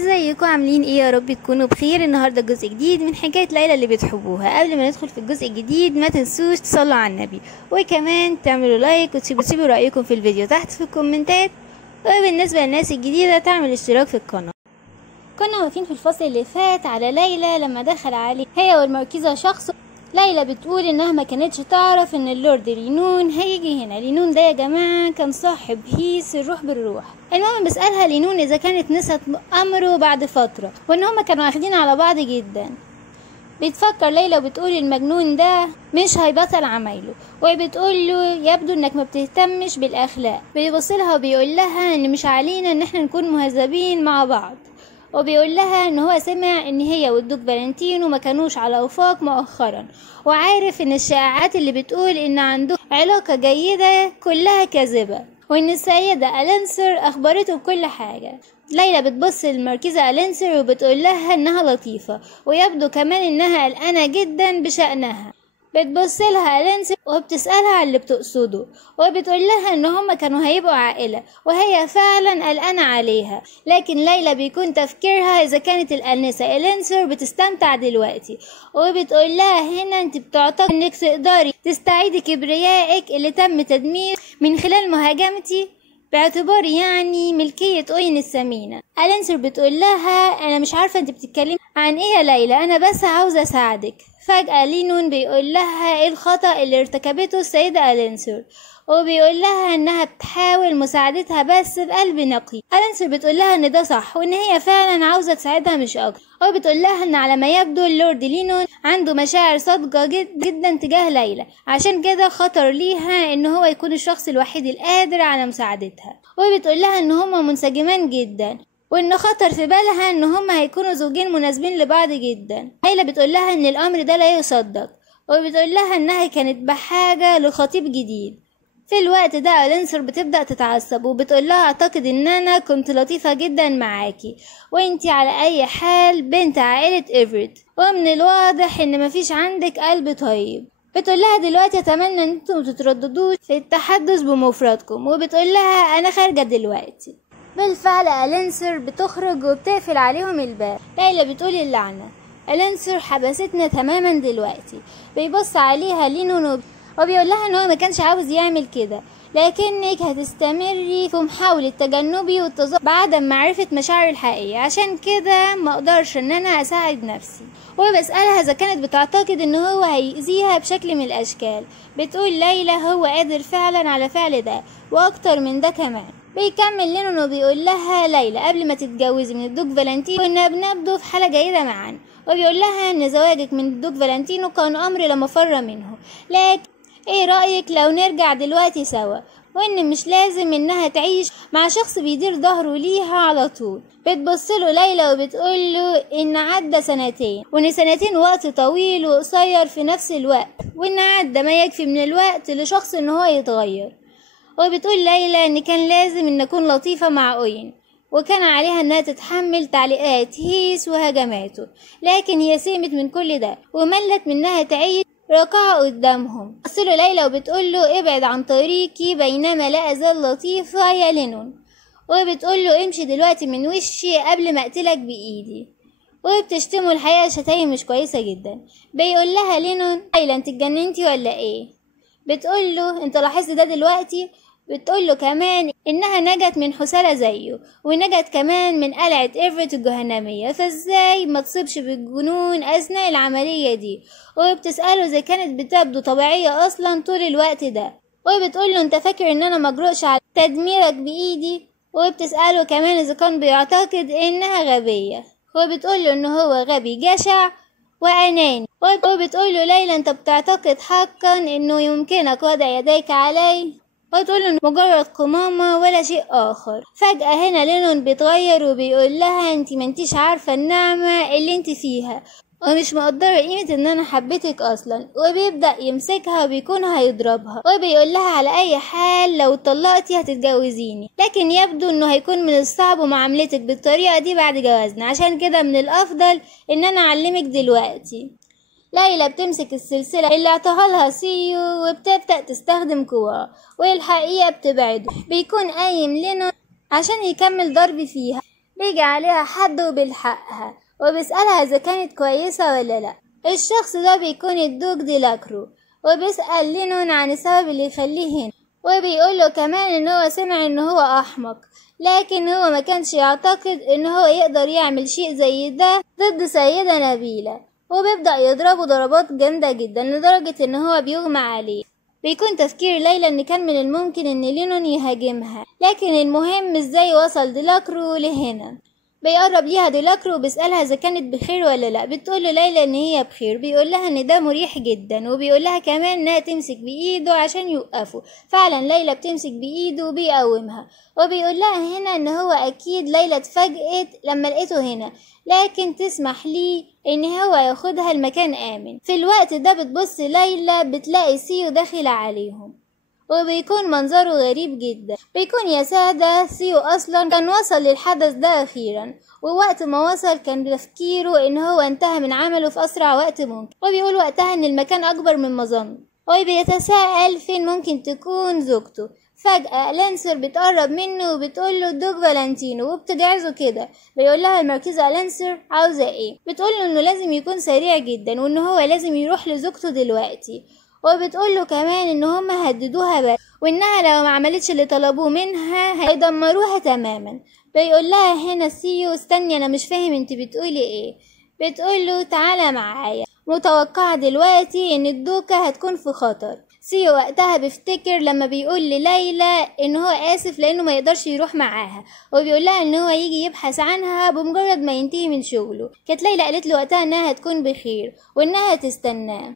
ازيكم عاملين ايه؟ يا رب تكونوا بخير. النهارده جزء جديد من حكايه ليلى اللي بتحبوها. قبل ما ندخل في الجزء الجديد ما تنسوش تصلوا على النبي، وكمان تعملوا لايك وتسيبوا رايكم في الفيديو تحت في الكومنتات. وبالنسبه للناس الجديده تعمل اشتراك في القناه. كنا واقفين في الفصل اللي فات على ليلى لما دخل عليه هي والمركزه شخص. ليلى بتقول انها ما كانتش تعرف ان اللورد لينون هيجي هنا. لينون ده يا جماعه كان صاحب هيس الروح بالروح. المهم بسألها لينون اذا كانت نسيت امره بعد فتره وان هما كانوا واخدين على بعض جدا. بتفكر ليلى وبتقول المجنون ده مش هيبطل عمايله، وبتقول له يبدو انك ما بتهتمش بالاخلاق. بيبصلها وبيقول لها ان مش علينا ان احنا نكون مهذبين مع بعض، وبيقول لها ان هو سمع ان هي والدوك فالنتينو ما كانوش على وفاق مؤخرا، وعارف ان الشائعات اللي بتقول ان عندهم علاقة جيدة كلها كاذبة، وان السيدة ألينسر اخبرته بكل حاجة. ليلى بتبص للمركزة ألينسر وبتقول لها انها لطيفة، ويبدو كمان انها قلقانة جدا بشأنها. بتبص لها ألينسر وبتسألها على اللي بتقصده، وبتقول لها ان هما كانوا هيبقوا عائلة، وهي فعلا قلقانة عليها. لكن ليلى بيكون تفكيرها اذا كانت الأنسة ألينسر بتستمتع دلوقتي، وبتقول لها هنا انت بتعتقد انك تقدري تستعيدي كبريائك اللي تم تدمير من خلال مهاجمتي باعتبار يعني ملكية اوين الثمينة. ألينسر بتقول لها انا مش عارفة انت بتتكلمي عن ايه يا ليلى، انا بس عاوزة اساعدك. فجأة لينون بيقول لها ايه الخطأ اللي ارتكبته السيدة ألينسر، وبيقول لها انها بتحاول مساعدتها بس بقلب نقي. ألينسر بتقول لها ان ده صح وان هي فعلا عاوزة تساعدها مش اكتر، وبتقول لها ان على ما يبدو اللورد لينون عنده مشاعر صادقة جدا تجاه ليلى، عشان كده خطر ليها ان هو يكون الشخص الوحيد القادر على مساعدتها. وبتقول لها ان هما منسجمان جدا، وان خطر في بالها ان هما هيكونوا زوجين مناسبين لبعض جدا. ليلى بتقول لها ان الامر ده لا يصدق، وبتقول لها انها كانت بحاجة لخطيب جديد. في الوقت ده ألينسر بتبدأ تتعصب وبتقول لها اعتقد ان انا كنت لطيفة جدا معاكي، وانتي على اي حال بنت عائلة إيفريت، ومن الواضح ان مفيش عندك قلب طيب. بتقول لها دلوقتي اتمنى ان انتم تترددوش في التحدث بمفردكم، وبتقول لها انا خارجة دلوقتي. بالفعل ألينسر بتخرج وبتقفل عليهم الباب. ليلى بتقول اللعنة، ألينسر حبستنا تماما دلوقتي. بيبص عليها لينون وبيقول لها ان هو ما كانش عاوز يعمل كده، لكنك هتستمري في محاولة تجنبي والتظاهر بعدم معرفة مشاعر الحقيقية، عشان كده ما اقدرش ان انا اساعد نفسي. وبسألها اذا كانت بتعتقد ان هو هيأذيها بشكل من الاشكال. بتقول ليلى هو قادر فعلا على فعل ده واكتر من ده كمان. بيكمل لينون وبيقول لها ليلى قبل ما تتجوزي من الدوك فالنتينو كنا بنبدو في حالة جيدة معا، وبيقول لها ان زواجك من الدوك فالنتينو كان امر لا مفر منه، لكن ايه رأيك لو نرجع دلوقتي سوا، وان مش لازم انها تعيش مع شخص بيدير ظهره ليها على طول. بتبصله ليلى وبتقوله ان عدى سنتين، وان سنتين وقت طويل وقصير في نفس الوقت، وان عدى ما يكفي من الوقت لشخص ان هو يتغير. وبتقول ليلى ان كان لازم ان اكون لطيفة مع اوين، وكان عليها انها تتحمل تعليقات هيس وهجماته، لكن هي سئمت من كل ده وملت منها تعيش رقعة قدامهم. بصله ليلى وبتقوله ابعد عن طريقي بينما لا ازال لطيفة يا لينون، وبتقوله امشي دلوقتي من وشي قبل ما اقتلك بايدي. وبتشتمه الحقيقة شتايم مش كويسة جدا. بيقول لها لينون ليلى انت اتجننتي ولا ايه؟ بتقوله انت لاحظت ده دلوقتي؟ بتقوله كمان انها نجت من حسالة زيه، ونجت كمان من قلعة إيفريت الجهنمية، فازاي ما تصيبش بالجنون اثناء العملية دي. وبتسأله اذا كانت بتبدو طبيعية اصلا طول الوقت ده، وبتقوله انت فاكر ان انا مجرؤش على تدميرك بايدي. وبتسأله كمان اذا كان بيعتقد انها غبية، وبتقوله ان هو غبي جشع وأناني. وبتقوله ليلى انت بتعتقد حقا انه يمكنك وضع يديك علي، وتقول له مجرد قمامة ولا شيء آخر. فجأة هنا لينون بيتغير وبيقول لها انتي منتيش عارفة النعمة اللي انتي فيها، ومش مقدرة قيمة ان انا حبيتك اصلا. وبيبدأ يمسكها وبيكون هيضربها، وبيقول لها على اي حال لو اتطلقتي هتتجوزيني، لكن يبدو انه هيكون من الصعب معاملتك بالطريقة دي بعد جوازنا، عشان كده من الافضل ان انا اعلمك دلوقتي. ليلى بتمسك السلسلة اللي اعطاها لها سيو وبتبدأ تستخدم قواها، والحقيقة بتبعده. بيكون قايم لينون عشان يكمل ضرب فيها. بيجي عليها حد وبيلحقها وبيسألها إذا كانت كويسة ولا لأ. الشخص ده بيكون الدوق ديلاكرو، وبيسأل لينون عن السبب اللي يخليه هنا، وبيقوله كمان إن هو سمع إن هو أحمق، لكن هو ما كانش يعتقد إن هو يقدر يعمل شيء زي ده ضد سيدة نبيلة، وبيبدأ يضربه ضربات جامدة جدا لدرجة إن هو بيغمى عليه. بيكون تفكير ليلى إن كان من الممكن إن لينون يهاجمها، لكن المهم إزاي وصل ديلاكرو لهنا. بيقرب ليها ديلاكرو وبيسألها إذا كانت بخير ولا لأ. بتقوله ليلى إن هي بخير، بيقولها إن ده مريح جدا، وبيقولها كمان إنها تمسك بإيده عشان يوقفوا. فعلا ليلى بتمسك بإيده وبيقومها، وبيقولها هنا إن هو أكيد ليلى اتفاجئت لما لقيته هنا، لكن تسمح ليه إن هو ياخدها المكان آمن. في الوقت ده بتبص ليلى بتلاقي سيو داخل عليهم، وبيكون منظره غريب جدا. بيكون يا سادة سيو أصلا كان وصل للحدث ده أخيرا، ووقت ما وصل كان تفكيره إن هو انتهى من عمله في أسرع وقت ممكن، وبيقول وقتها إن المكان أكبر من ما ظن، وبيتساءل فين ممكن تكون زوجته. فجأة لانسر بتقرب منه وبتقوله دوج فالنتينو وبتجعزه كده. بيقولها المركزة لانسر عاوزة ايه، بتقوله انه لازم يكون سريع جدا وان هو لازم يروح لزوجته دلوقتي، وبتقوله كمان ان هما هددوها بس، وانها لو ما عملتش اللي طلبوه منها هيدمروها تماما. بيقولها هنا سيو استني انا مش فاهم انت بتقولي ايه. بتقوله تعالى معايا، متوقعة دلوقتي ان الدوكة هتكون في خطر. سيو وقتها بيفتكر لما بيقول لليلى ان هو اسف لانه ما يقدرش يروح معاها، وبيقولها ان هو يجي يبحث عنها بمجرد ما ينتهي من شغله. كانت ليلى قالت له وقتها انها هتكون بخير وانها تستناه،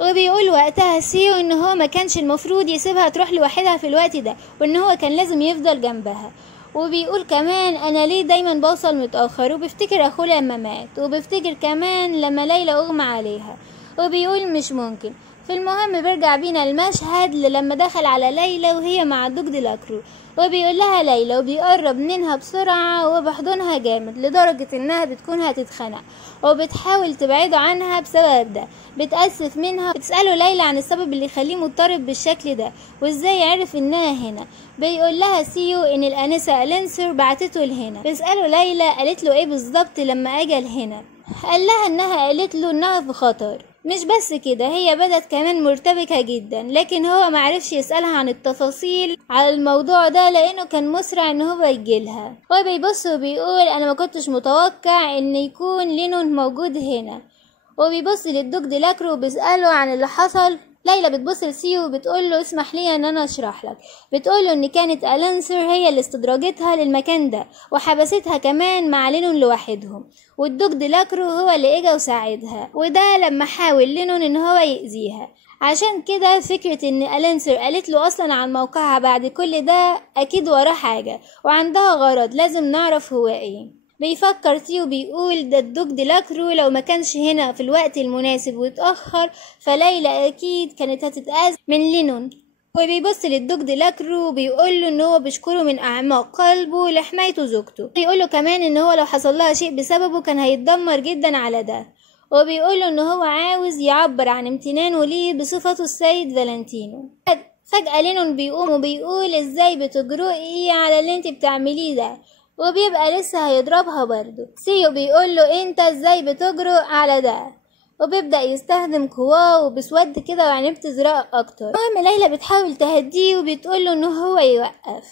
وبيقول وقتها سيو ان هو ما كانش المفروض يسيبها تروح لوحدها في الوقت ده، وان هو كان لازم يفضل جنبها. وبيقول كمان انا ليه دايما بوصل متاخر، وبيفتكر اخوه لما مات، وبيفتكر كمان لما ليلى اغمى عليها، وبيقول مش ممكن. في المهم بيرجع بينا المشهد لما دخل على ليلى وهي مع دوج ديلاكرو، وبيقول لها ليلى وبيقرب منها بسرعة وبحضنها جامد لدرجة انها بتكون هتتخنق، وبتحاول تبعده عنها بسبب ده. بتأسف منها، بتسأله ليلى عن السبب اللي يخليه مضطرب بالشكل ده وازاي عرف انها هنا. بيقول لها سيو ان الانسة لانسر بعتته لهنا. بيسأله ليلى قالت له ايه بالظبط لما اجى لهنا. قال لها انها قالت له انها في خطر. مش بس كده، هي بدت كمان مرتبكة جدا، لكن هو معرفش يسألها عن التفاصيل على الموضوع ده لانه كان مسرع ان هو يجيلها. هو بيبص وبيقول انا ما كنتش متوقع ان يكون لينون موجود هنا، وبيبص للدوج ديلاكرو وبيسأله عن اللي حصل. ليلى بتبص لسيو وبتقوله اسمح لي ان انا اشرح لك. بتقوله ان كانت الانسر هي اللي استدرجتها للمكان ده وحبستها كمان مع لينون لوحدهم، والدوج ديلاكرو هو اللي اجا وساعدها، وده لما حاول لينون ان هو يأذيها. عشان كده فكرة ان الانسر قالت له اصلا عن موقعها بعد كل ده اكيد وراه حاجة وعندها غرض لازم نعرف هو ايه. بيفكر سيو بيقول ده الدوج ديلاكرو لو ما كانش هنا في الوقت المناسب واتأخر فليلى اكيد كانت هتتأذى من لينون. وبيبص للدوج ديلاكرو وبيقول له ان هو بيشكره من اعماق قلبه لحمايته زوجته. بيقول له كمان ان هو لو حصل لها شيء بسببه كان هيتدمر جدا على ده، وبيقول له ان هو عاوز يعبر عن امتنانه ليه بصفته السيد فالنتينو. فجأة لينون بيقوم وبيقول ازاي بتجرؤي على اللي انت بتعمليه ده، وبيبقى لسه هيضربها برضه. سيو بيقول له انت ازاي بتجرؤ على ده، وبيبدأ يستخدم قواه وبسود كده وعينيه بتزرق اكتر. المهم ليلى بتحاول تهديه وبتقوله ان هو يوقف.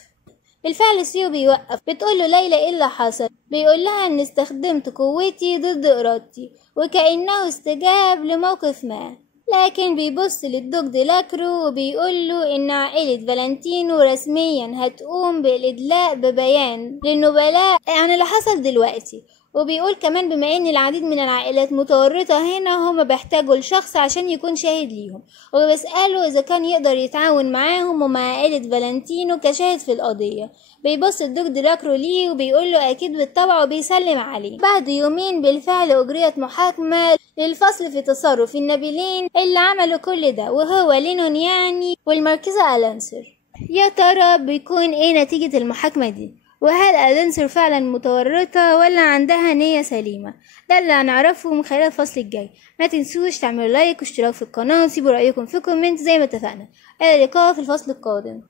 بالفعل سيو بيوقف. بتقوله ليلى ايه اللي حصل. بيقول لها ان استخدمت قوتي ضد ارادتي وكأنه استجاب لموقف ما. لكن بيبص للدوج ديلاكرو وبيقوله ان عائلة فالنتينو رسميا هتقوم بالإدلاء ببيان للنبلاء عن اللي حصل دلوقتي. وبيقول كمان بما ان العديد من العائلات متورطة هنا هما بيحتاجوا لشخص عشان يكون شاهد ليهم، وبيسأله اذا كان يقدر يتعاون معاهم ومع عائلة فالنتينو كشاهد في القضية. بيبص الدوج ديلاكرو ليه وبيقول له اكيد بالطبع وبيسلم عليه. بعد يومين بالفعل اجريت محاكمة للفصل في تصرف النبيلين اللي عملوا كل ده، وهو لينون يعني والمركزة الانسر. يا ترى بيكون ايه نتيجة المحاكمة دي، وهل الانسر فعلا متورطة ولا عندها نية سليمة؟ ده اللي هنعرفه من خلال الفصل الجاي. ما تنسوش تعملوا لايك واشتراك في القناة وسيبوا رأيكم في كومنت زي ما اتفقنا. الى اللقاء في الفصل القادم.